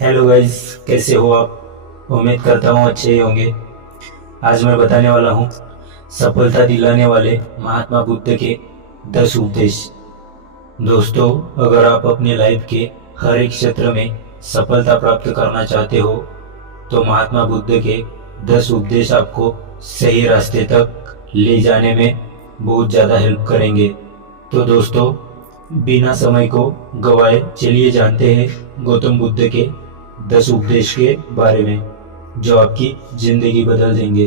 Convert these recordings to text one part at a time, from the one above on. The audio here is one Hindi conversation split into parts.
हेलो गाइस, कैसे हो आप। उम्मीद करता हूँ अच्छे ही होंगे। आज मैं बताने वाला हूँ सफलता दिलाने वाले महात्मा बुद्ध के 10 उपदेश। दोस्तों, अगर आप अपनी लाइफ के हर एक क्षेत्र में सफलता प्राप्त करना चाहते हो तो महात्मा बुद्ध के 10 उपदेश आपको सही रास्ते तक ले जाने में बहुत ज़्यादा हेल्प करेंगे। तो दोस्तों, बिना समय को गवाए चलिए जानते हैं गौतम बुद्ध के 10 उपदेश के बारे में जो आपकी जिंदगी बदल देंगे।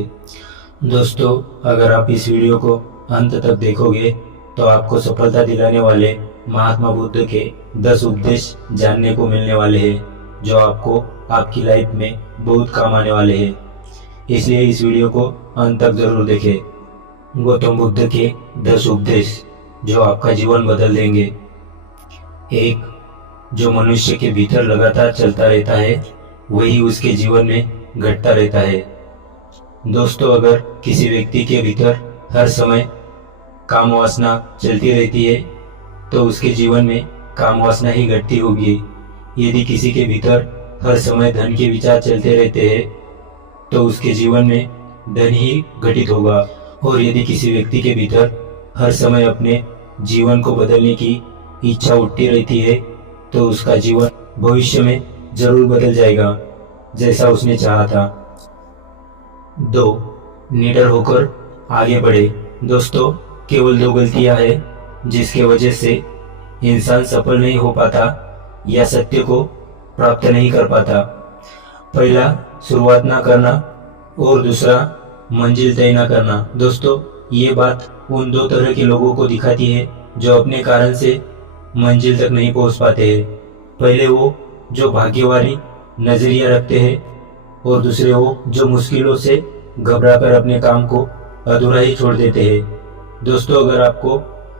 दोस्तों, अगर आप इस वीडियो को अंत तक देखोगे तो आपको सफलता दिलाने वाले महात्मा बुद्ध के 10 उपदेश जानने को मिलने वाले हैं जो आपको आपकी लाइफ में बहुत काम आने वाले हैं। इसलिए इस वीडियो को अंत तक जरूर देखें। गौतम बुद्ध के 10 उपदेश जो आपका जीवन बदल देंगे। 1. जो मनुष्य के भीतर लगातार चलता रहता है वही उसके जीवन में घटता रहता है। दोस्तों, अगर किसी व्यक्ति के भीतर हर समय काम वासना चलती रहती है तो उसके जीवन में काम वासना ही घटती होगी। यदि किसी के भीतर हर समय धन के विचार चलते रहते हैं तो उसके जीवन में धन ही घटित होगा। और यदि किसी व्यक्ति के भीतर हर समय अपने जीवन को बदलने की इच्छा उठती रहती है तो उसका जीवन भविष्य में जरूर बदल जाएगा जैसा उसने चाहा था। 2. निडर होकर आगे बढ़े। दोस्तों, केवल 2 गलतियां हैं जिसके वजह से इंसान सफल नहीं हो पाता या सत्य को प्राप्त नहीं कर पाता। पहला, शुरुआत ना करना और दूसरा, मंजिल तय ना करना। दोस्तों, ये बात उन 2 तरह के लोगों को दिखाती है जो अपने कारण से मंजिल तक नहीं पहुंच पाते हैं। पहले वो जो भाग्यवादी नजरिया रखते हैं और दूसरे वो जो मुश्किलों से घबराकर अपने काम को अधूरा ही छोड़ देते हैं। दोस्तों, अगर आपको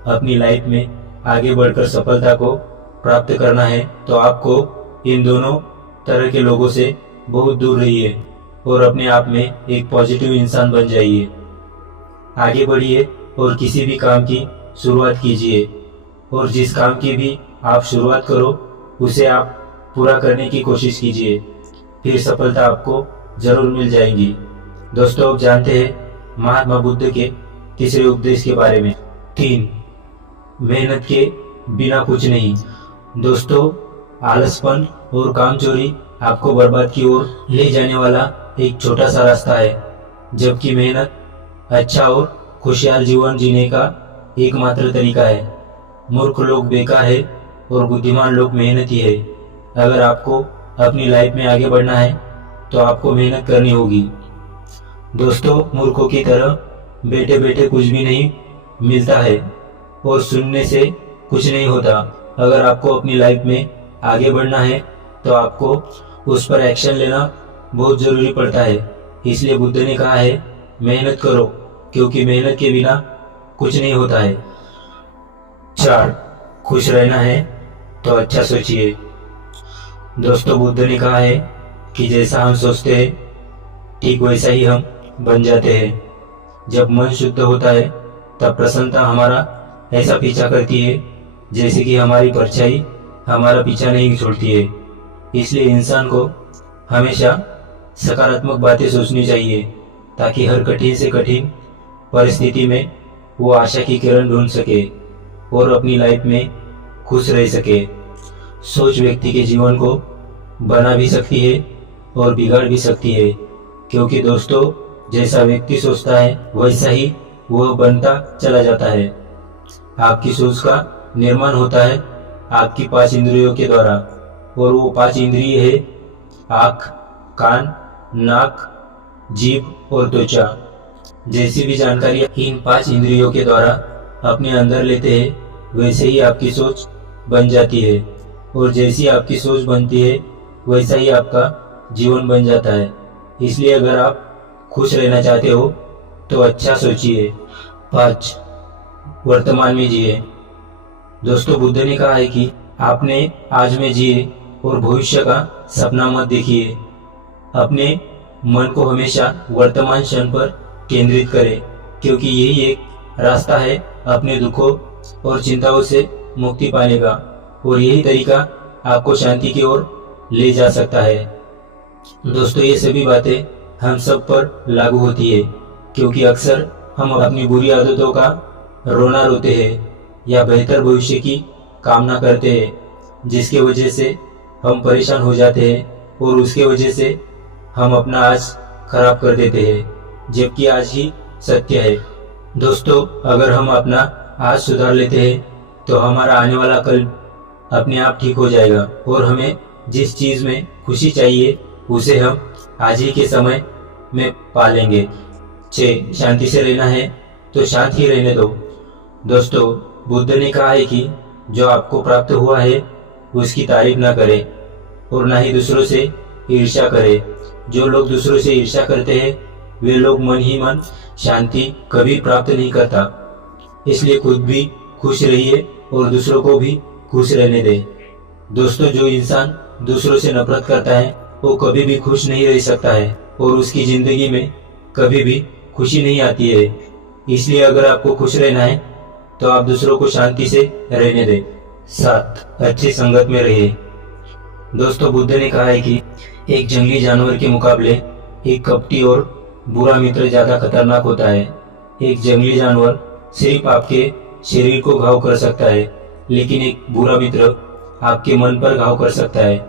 अपनी लाइफ में आगे बढ़कर सफलता को प्राप्त करना है तो आपको इन दोनों तरह के लोगों से बहुत दूर रहिए और अपने आप में एक पॉजिटिव इंसान बन जाइए। आगे बढ़िए और किसी भी काम की शुरुआत कीजिए और जिस काम की भी आप शुरुआत करो उसे आप पूरा करने की कोशिश कीजिए, फिर सफलता आपको जरूर मिल जाएगी। दोस्तों, अब जानते हैं महात्मा बुद्ध के तीसरे उपदेश के बारे में। 3. मेहनत के बिना कुछ नहीं। दोस्तों, आलसपन और कामचोरी आपको बर्बाद की ओर ले जाने वाला एक छोटा सा रास्ता है, जबकि मेहनत अच्छा और खुशहाल जीवन जीने का एकमात्र तरीका है। मूर्ख लोग बेकार है और बुद्धिमान लोग मेहनती है। अगर आपको अपनी लाइफ में आगे बढ़ना है तो आपको मेहनत करनी होगी। दोस्तों, मूर्खों की तरह बैठे बैठे कुछ भी नहीं मिलता है और सुनने से कुछ नहीं होता। अगर आपको अपनी लाइफ में आगे बढ़ना है तो आपको उस पर एक्शन लेना बहुत जरूरी पड़ता है। इसलिए बुद्ध ने कहा है, मेहनत करो क्योंकि मेहनत के बिना कुछ नहीं होता है। 4. खुश रहना है तो अच्छा सोचिए। दोस्तों, बुद्ध ने कहा है कि जैसा हम सोचते हैं ठीक वैसा ही हम बन जाते हैं। जब मन शुद्ध होता है तब प्रसन्नता हमारा ऐसा पीछा करती है जैसे कि हमारी परछाई हमारा पीछा नहीं छोड़ती है। इसलिए इंसान को हमेशा सकारात्मक बातें सोचनी चाहिए ताकि हर कठिन से कठिन परिस्थिति में वो आशा की किरण ढूंढ सके और अपनी लाइफ में खुश रह सके। सोच व्यक्ति के जीवन को बना भी सकती है और बिगाड़ भी सकती है, क्योंकि दोस्तों, जैसा व्यक्ति सोचता है वैसा ही वह बनता चला जाता है। आपकी सोच का निर्माण होता है आपकी 5 इंद्रियों के द्वारा, और वो 5 इंद्रिय है आँख, कान, नाक, जीभ और त्वचा। जैसी भी जानकारी इन 5 इंद्रियों के द्वारा अपने अंदर लेते हैं वैसे ही आपकी सोच बन जाती है, और जैसी आपकी सोच बनती है वैसा ही आपका जीवन बन जाता है। इसलिए अगर आप खुश रहना चाहते हो तो अच्छा सोचिए। 5. वर्तमान में जिए। दोस्तों, बुद्ध ने कहा है कि आपने आज में जिए और भविष्य का सपना मत देखिए। अपने मन को हमेशा वर्तमान क्षण पर केंद्रित करें, क्योंकि यही एक रास्ता है अपने दुखों और चिंताओं से मुक्ति पाने का, और यही तरीका आपको शांति की ओर ले जा सकता है। दोस्तों, ये सभी बातें हम सब पर लागू होती है, क्योंकि अक्सर हम अपनी बुरी आदतों का रोना रोते हैं या बेहतर भविष्य की कामना करते हैं, जिसके वजह से हम परेशान हो जाते हैं और उसके वजह से हम अपना आज खराब कर देते हैं, जबकि आज ही सत्य है। दोस्तों, अगर हम अपना आज सुधार लेते हैं तो हमारा आने वाला कल अपने आप ठीक हो जाएगा और हमें जिस चीज़ में खुशी चाहिए उसे हम आज ही के समय में पा लेंगे। 6. शांति से रहना है तो शांत ही रहने दो। दोस्तों, बुद्ध ने कहा है कि जो आपको प्राप्त हुआ है उसकी तारीफ ना करें और ना ही दूसरों से ईर्ष्या करें। जो लोग दूसरों से ईर्ष्या करते हैं वे लोग मन ही मन शांति कभी प्राप्त नहीं करता। इसलिए खुद भी खुश रहिए और दूसरों को भी खुश रहने दें। दोस्तों, जो इंसान दूसरों से नफरत करता है वो कभी भी खुश नहीं रह सकता है और उसकी जिंदगी में कभी भी खुशी नहीं आती है। इसलिए अगर आपको खुश रहना है तो आप दूसरों को शांति से रहने दें। 7. अच्छी संगत में रहिए। दोस्तों, बुद्ध ने कहा है कि एक जंगली जानवर के मुकाबले एक कपटी और बुरा मित्र ज्यादा खतरनाक होता है। एक जंगली जानवर सिर्फ आपके शरीर को घाव कर सकता है, लेकिन एक बुरा मित्र आपके मन पर घाव कर सकता है।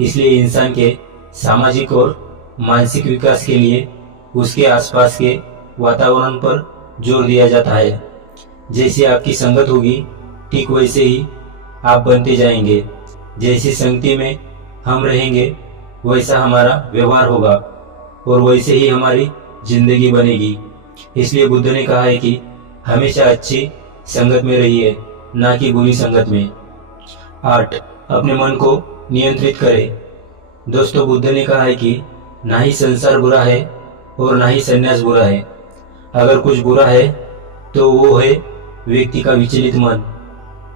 इसलिए इंसान के सामाजिक और मानसिक विकास के लिए उसके आसपास के वातावरण पर जोर दिया जाता है। जैसी आपकी संगत होगी ठीक वैसे ही आप बनते जाएंगे। जैसी संगति में हम रहेंगे वैसा हमारा व्यवहार होगा और वैसे ही हमारी जिंदगी बनेगी। इसलिए बुद्ध ने कहा है कि हमेशा अच्छी संगत में रहिए, ना कि बुरी संगत में। 8. अपने मन को नियंत्रित करें। दोस्तों, बुद्ध ने कहा है कि ना ही संसार बुरा है और ना ही संन्यास बुरा है। अगर कुछ बुरा है तो वो है व्यक्ति का विचलित मन,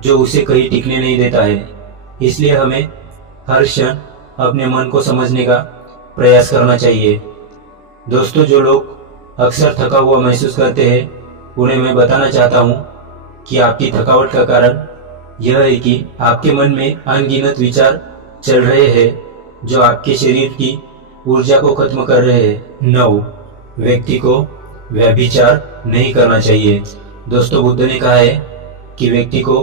जो उसे कहीं टिकने नहीं देता है। इसलिए हमें हर क्षण अपने मन को समझने का प्रयास करना चाहिए। दोस्तों, जो लोग अक्सर थका हुआ महसूस करते हैं उन्हें मैं बताना चाहता हूँ कि आपकी थकावट का कारण यह है कि आपके मन में अनगिनत विचार चल रहे हैं जो आपके शरीर की ऊर्जा को खत्म कर रहे हैं। 9. व्यक्ति को व्यभिचार नहीं करना चाहिए। दोस्तों, बुद्ध ने कहा है कि व्यक्ति को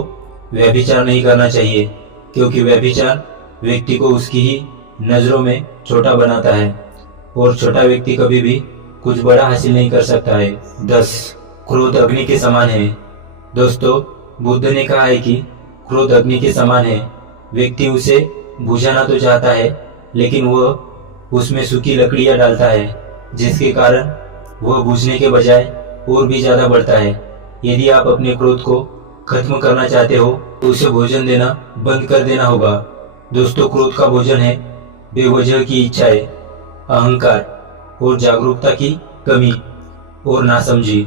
व्यभिचार नहीं करना चाहिए, क्योंकि व्यभिचार व्यक्ति को उसकी ही नजरों में छोटा बनाता है और छोटा व्यक्ति कभी भी कुछ बड़ा हासिल नहीं कर सकता है। 10. क्रोध अग्नि के समान है। दोस्तों, बुद्ध ने कहा है कि क्रोध अग्नि के समान है। व्यक्ति उसे बुझाना तो चाहता है, लेकिन वह उसमें सूखी लकड़ियां डालता है, जिसके कारण वह बुझने के बजाय और भी ज्यादा बढ़ता है। यदि आप अपने क्रोध को खत्म करना चाहते हो तो उसे भोजन देना बंद कर देना होगा। दोस्तों, क्रोध का भोजन है बेवजह की इच्छाएं, अहंकार और जागरूकता की कमी और नासमझी।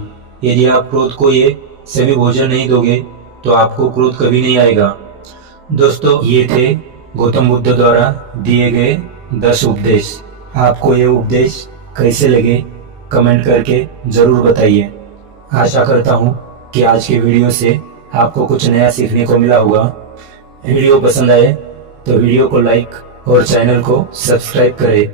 यदि आप क्रोध को ये सभी भोजन नहीं दोगे तो आपको क्रोध कभी नहीं आएगा। दोस्तों, ये थे गौतम बुद्ध द्वारा दिए गए 10 उपदेश। आपको ये उपदेश कैसे लगे कमेंट करके जरूर बताइए। आशा करता हूँ कि आज के वीडियो से आपको कुछ नया सीखने को मिला होगा। वीडियो पसंद आए तो वीडियो को लाइक और चैनल को सब्सक्राइब करें।